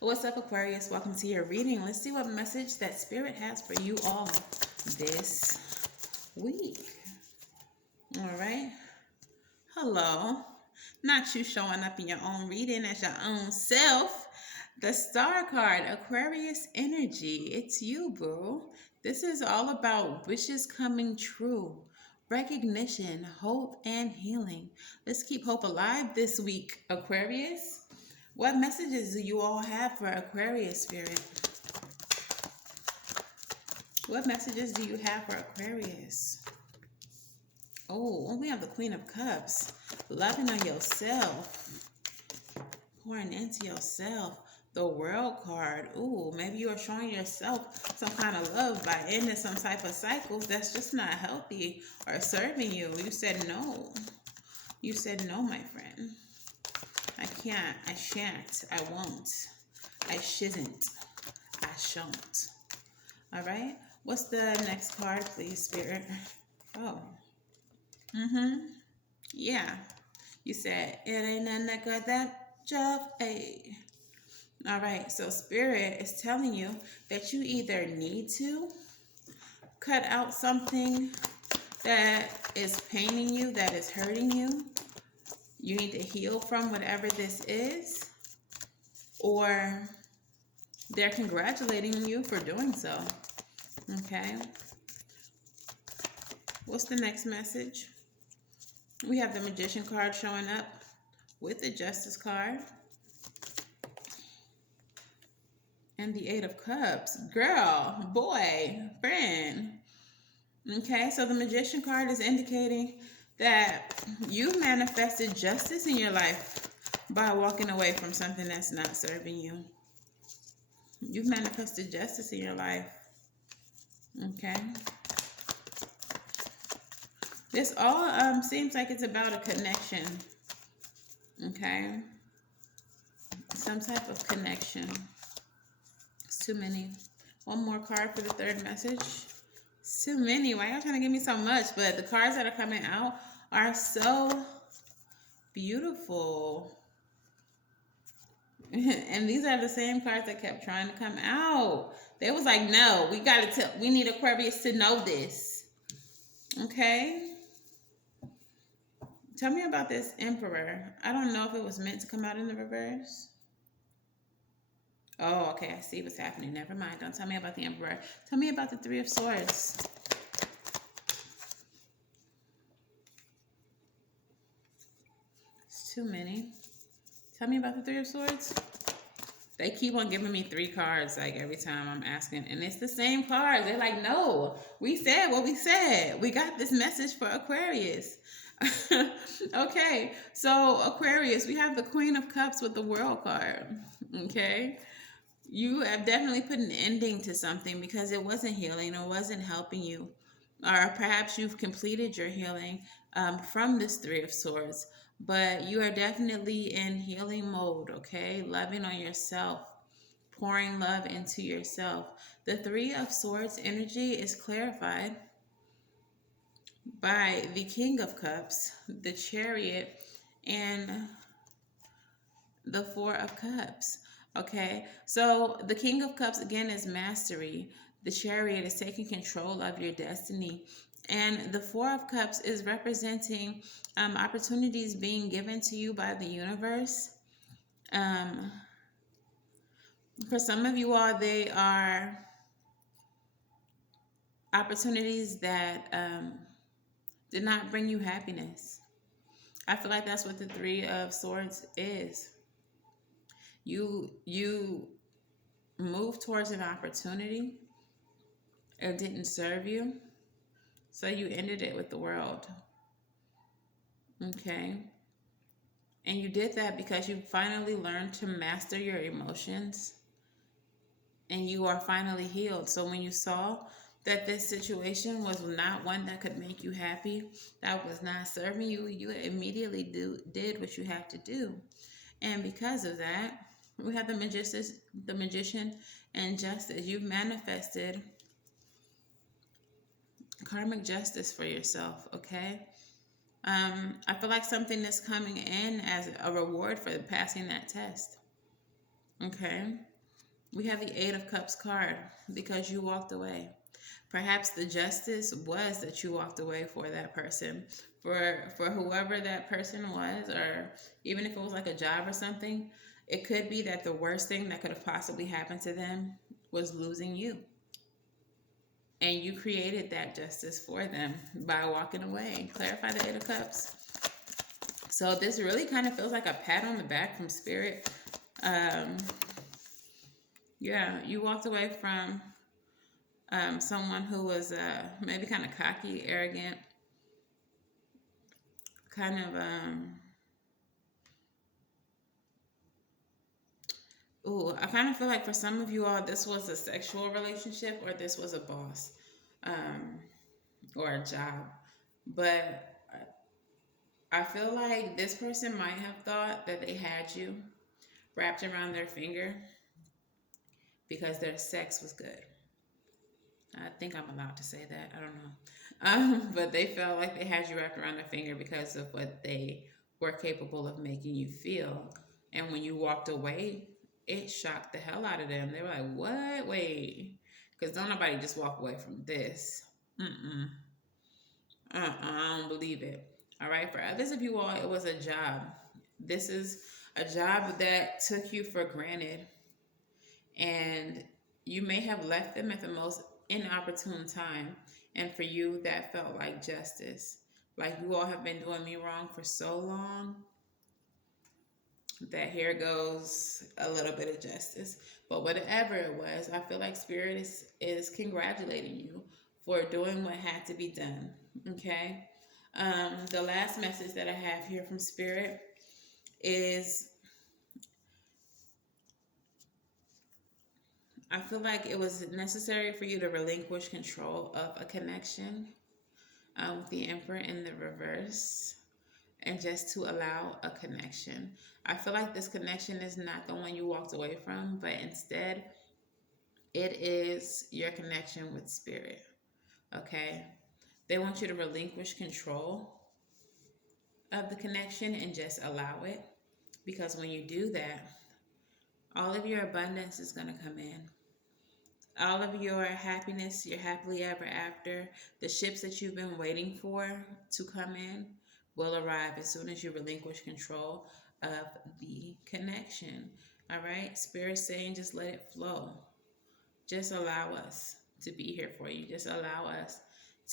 What's up, Aquarius? Welcome to your reading. Let's see what message that Spirit has for you all this week. All right. Hello. Not you showing up in your own reading as your own self. The Star card, Aquarius energy. It's you, boo. This is all about wishes coming true, recognition, hope, and healing. Let's keep hope alive this week, Aquarius. What messages do you all have for Aquarius, Spirit? What messages do you have for Aquarius? Oh, we have the Queen of Cups. Loving on yourself. Pouring into yourself. The World card. Ooh, maybe you are showing yourself some kind of love by ending some type of cycles that's just not healthy or serving you. You said no. You said no, my friend. I can't, I shan't, I won't, I shouldn't, I shan't. All right. What's the next card, please, Spirit? Oh. Yeah. You said, it ain't nothing that got that job. Hey. All right. So Spirit is telling you that you either need to cut out something that is paining you, that is hurting you. You need to heal from whatever this is, or they're congratulating you for doing so. Okay. What's the next message? We have the Magician card showing up with the Justice card. And the Eight of Cups. Girl, boy, friend. Okay, so the Magician card is indicating that you've manifested justice in your life by walking away from something that's not serving you. You've manifested justice in your life. Okay. This all seems like it's about a connection. Okay. Some type of connection. It's too many. One more card for the third message. It's too many. Why y'all trying to give me so much? But the cards that are coming out are so beautiful. And these are the same cards that kept trying to come out. They was like, no, we need Aquarius to know this. Okay? Tell me about this Emperor. I don't know if it was meant to come out in the reverse. Oh, okay. I see what's happening. Never mind. Don't tell me about the Emperor. Tell me about the Three of Swords. It's too many. Tell me about the Three of Swords. They keep on giving me 3 cards like every time I'm asking. And it's the same cards. They're like, no, we said what we said. We got this message for Aquarius. Okay, so Aquarius, we have the Queen of Cups with the World card. Okay. You have definitely put an ending to something because it wasn't healing or wasn't helping you. Or perhaps you've completed your healing from this Three of Swords. But you are definitely in healing mode, okay? Loving on yourself. Pouring love into yourself. The Three of Swords energy is clarified by the King of Cups, the Chariot, and the Four of Cups. Okay, so the King of Cups again is mastery. The Chariot is taking control of your destiny. And the Four of Cups is representing opportunities being given to you by the universe. For some of you all, they are opportunities that did not bring you happiness. I feel like that's what the Three of Swords is. You moved towards an opportunity. It didn't serve you. So you ended it with the World. Okay. And you did that because you finally learned to master your emotions. And you are finally healed. So when you saw that this situation was not one that could make you happy, that was not serving you, you immediately did what you have to do. And because of that, we have the Magician and Justice. You've manifested karmic justice for yourself, okay? I feel like something is coming in as a reward for passing that test. Okay. We have the Eight of Cups card because you walked away. Perhaps the justice was that you walked away for that person, for whoever that person was, or even if it was like a job or something. It could be that the worst thing that could have possibly happened to them was losing you. And you created that justice for them by walking away. Clarify the Eight of Cups. So this really kind of feels like a pat on the back from Spirit. Um, yeah, you walked away from someone who was maybe kind of cocky, arrogant, kind of ooh, I kind of feel like for some of you all, this was a sexual relationship or this was a boss um, or a job. But I feel like this person might have thought that they had you wrapped around their finger because their sex was good. I think I'm allowed to say that. I don't know. But they felt like they had you wrapped around their finger because of what they were capable of making you feel. And when you walked away, it shocked the hell out of them. They were like, what? Wait. Because don't nobody just walk away from this. Mm-mm. I don't believe it. All right. For others of you all, it was a job. This is a job that took you for granted. And you may have left them at the most inopportune time. And for you, that felt like justice. Like you all have been doing me wrong for so long that here goes a little bit of justice. But whatever it was, I feel like Spirit is congratulating you for doing what had to be done. Okay? The last message that I have here from Spirit is I feel like it was necessary for you to relinquish control of a connection with the Emperor in the reverse and just to allow a connection. I feel like this connection is not the one you walked away from, but instead it is your connection with Spirit. Okay? They want you to relinquish control of the connection and just allow it. Because when you do that, all of your abundance is going to come in. All of your happiness, your happily ever after, the ships that you've been waiting for to come in will arrive as soon as you relinquish control of the connection. All right? Spirit saying just let it flow. Just allow us to be here for you. Just allow us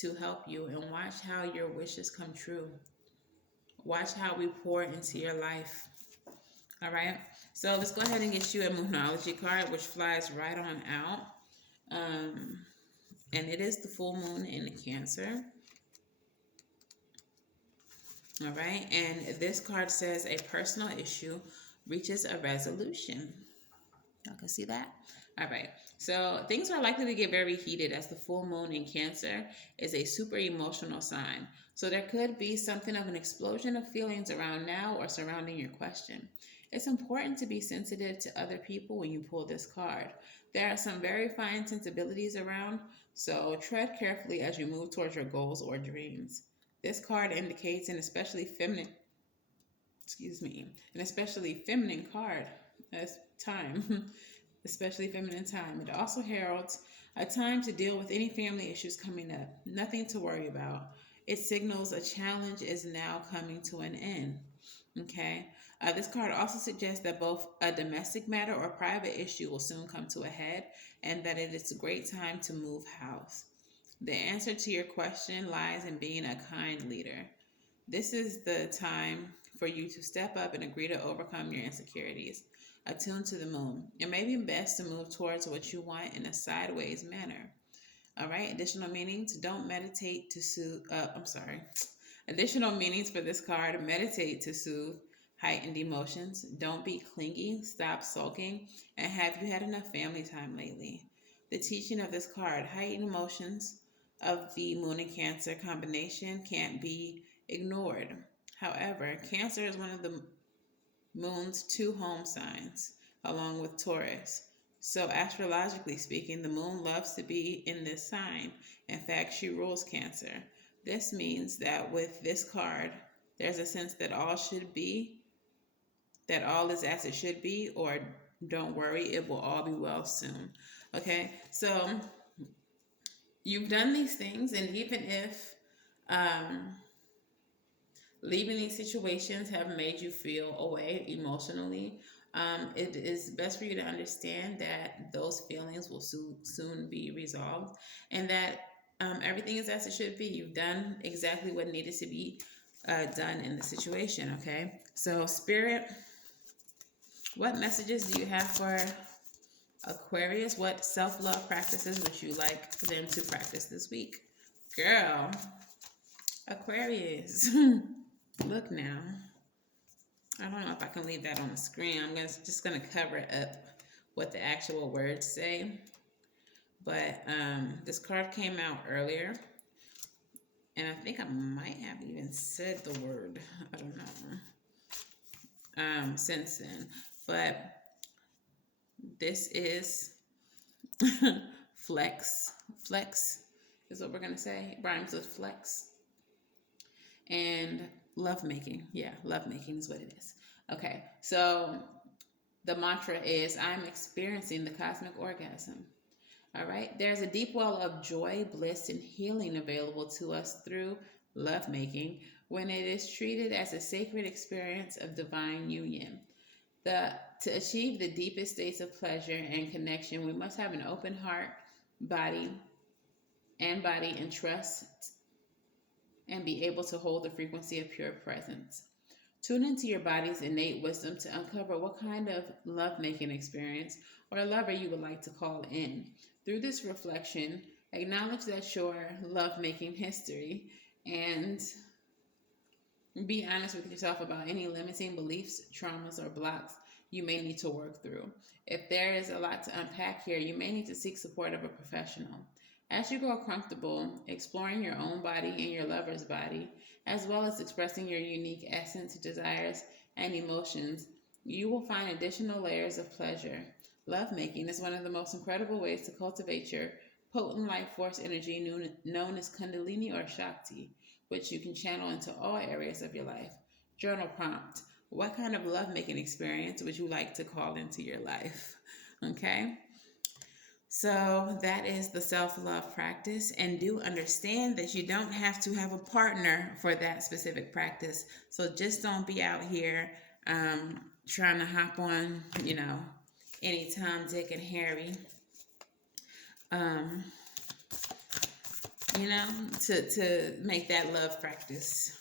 to help you and watch how your wishes come true. Watch how we pour into your life. All right? So let's go ahead and get you a Moonology card, which flies right on out. And it is the full moon in Cancer. All right. And this card says a personal issue reaches a resolution. Y'all can see that? All right. So things are likely to get very heated as the full moon in Cancer is a super emotional sign. So there could be something of an explosion of feelings around now or surrounding your question. It's important to be sensitive to other people when you pull this card. There are some very fine sensibilities around, so tread carefully as you move towards your goals or dreams. This card indicates an especially feminine, an especially feminine card. That's time, especially feminine time. It also heralds a time to deal with any family issues coming up. Nothing to worry about. It signals a challenge is now coming to an end. Okay. This card also suggests that both a domestic matter or private issue will soon come to a head and that it is a great time to move house. The answer to your question lies in being a kind leader. This is the time for you to step up and agree to overcome your insecurities. Attune to the moon. It may be best to move towards what you want in a sideways manner. All right. Additional meanings. Don't meditate to soothe. Additional meanings for this card. Meditate to soothe heightened emotions. Don't be clingy. Stop sulking. And have you had enough family time lately? The teaching of this card. Heightened emotions of the moon and Cancer combination can't be ignored. However, Cancer is one of the moon's two home signs, along with Taurus. So, astrologically speaking, the moon loves to be in this sign. In fact, she rules Cancer. This means that with this card, there's a sense that all is as it should be, or Don't worry, it will all be well soon. Okay, so you've done these things, and even if um, leaving these situations have made you feel away emotionally, it is best for you to understand that those feelings will soon be resolved, and that everything is as it should be. You've done exactly what needed to be done in the situation, okay? So, Spirit, what messages do you have for Aquarius? What self love practices would you like them to practice this week? Girl, Aquarius, look now. I don't know if I can leave that on the screen. Just gonna cover up what the actual words say. But this card came out earlier, and I think I might have even said the word. I don't know. Since then, but this is flex. Flex is what we're gonna say. Rhymes with flex. And lovemaking. Yeah, lovemaking is what it is. Okay, so the mantra is I'm experiencing the cosmic orgasm. All right, there's a deep well of joy, bliss, and healing available to us through lovemaking when it is treated as a sacred experience of divine union. To achieve the deepest states of pleasure and connection, we must have an open heart, body, and trust, and be able to hold the frequency of pure presence. Tune into your body's innate wisdom to uncover what kind of lovemaking experience or lover you would like to call in. Through this reflection, acknowledge that your lovemaking history and be honest with yourself about any limiting beliefs, traumas, or blocks you may need to work through. If there is a lot to unpack here, you may need to seek support of a professional. As you grow comfortable exploring your own body and your lover's body, as well as expressing your unique essence, desires, and emotions, you will find additional layers of pleasure. Lovemaking is one of the most incredible ways to cultivate your potent life force energy known as Kundalini or Shakti, which you can channel into all areas of your life. Journal prompt. What kind of lovemaking experience would you like to call into your life? Okay? So that is the self-love practice, and do understand that you don't have to have a partner for that specific practice. So just don't be out here trying to hop on, any Tom, Dick, and Harry, to make that love practice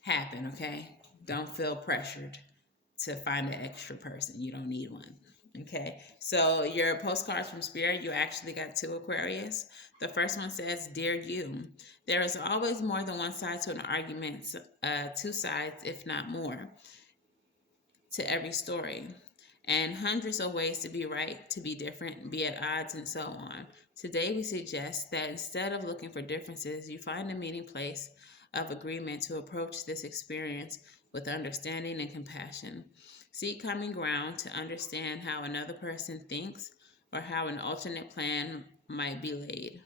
happen, okay? Don't feel pressured to find an extra person. You don't need one. Okay, so your postcards from Spirit, you actually got 2 Aquarius. The first one says, Dear you, there is always more than one side to an argument, 2 sides, if not more, to every story, and hundreds of ways to be right, to be different, be at odds, and so on. Today, we suggest that instead of looking for differences, you find a meeting place of agreement to approach this experience with understanding and compassion. Seek common ground to understand how another person thinks or how an alternate plan might be laid.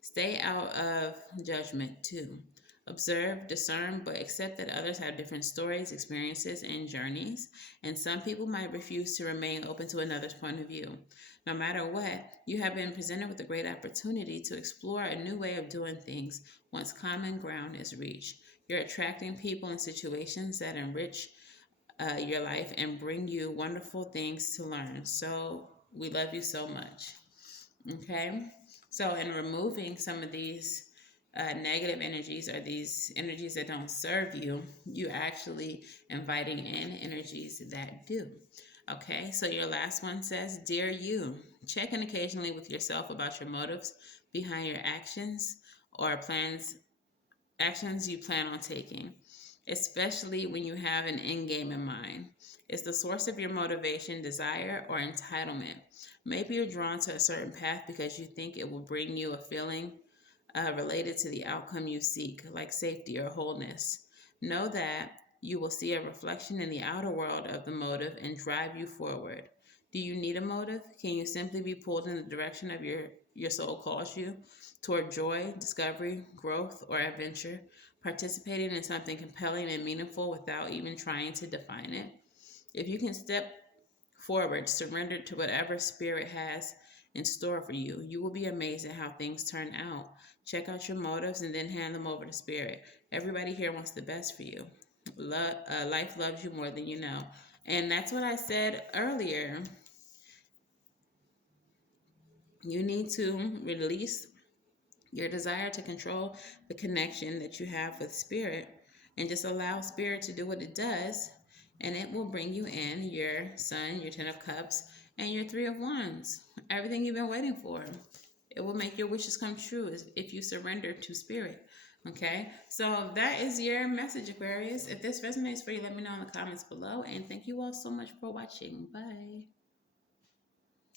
Stay out of judgment too. Observe, discern, but accept that others have different stories, experiences, and journeys, and some people might refuse to remain open to another's point of view. No matter what, you have been presented with a great opportunity to explore a new way of doing things once common ground is reached. You're attracting people and situations that enrich your life and bring you wonderful things to learn. So we love you so much. Okay? So in removing some of these negative energies or these energies that don't serve you, you actually inviting in energies that do. Okay, so your last one says, Dear you, check in occasionally with yourself about your motives behind your actions or actions you plan on taking, especially when you have an end game in mind. Is the source of your motivation desire or entitlement? Maybe you're drawn to a certain path because you think it will bring you a feeling related to the outcome you seek, like safety or wholeness. Know that you will see a reflection in the outer world of the motive and drive you forward. Do you need a motive? Can you simply be pulled in the direction of your soul calls you toward joy, discovery, growth, or adventure, participating in something compelling and meaningful without even trying to define it? If you can step forward, surrendered to whatever spirit has in store for you. You will be amazed at how things turn out. Check out your motives and then hand them over to spirit. Everybody here wants the best for you. Life loves you more than you know. And that's what I said earlier. You need to release your desire to control the connection that you have with spirit and just allow spirit to do what it does, and it will bring you in your sun, your 10 of cups, and your 3 of wands. Everything you've been waiting for. It will make your wishes come true if you surrender to spirit. Okay, so that is your message, Aquarius. If this resonates for you, let me know in the comments below, and thank you all so much for watching. Bye.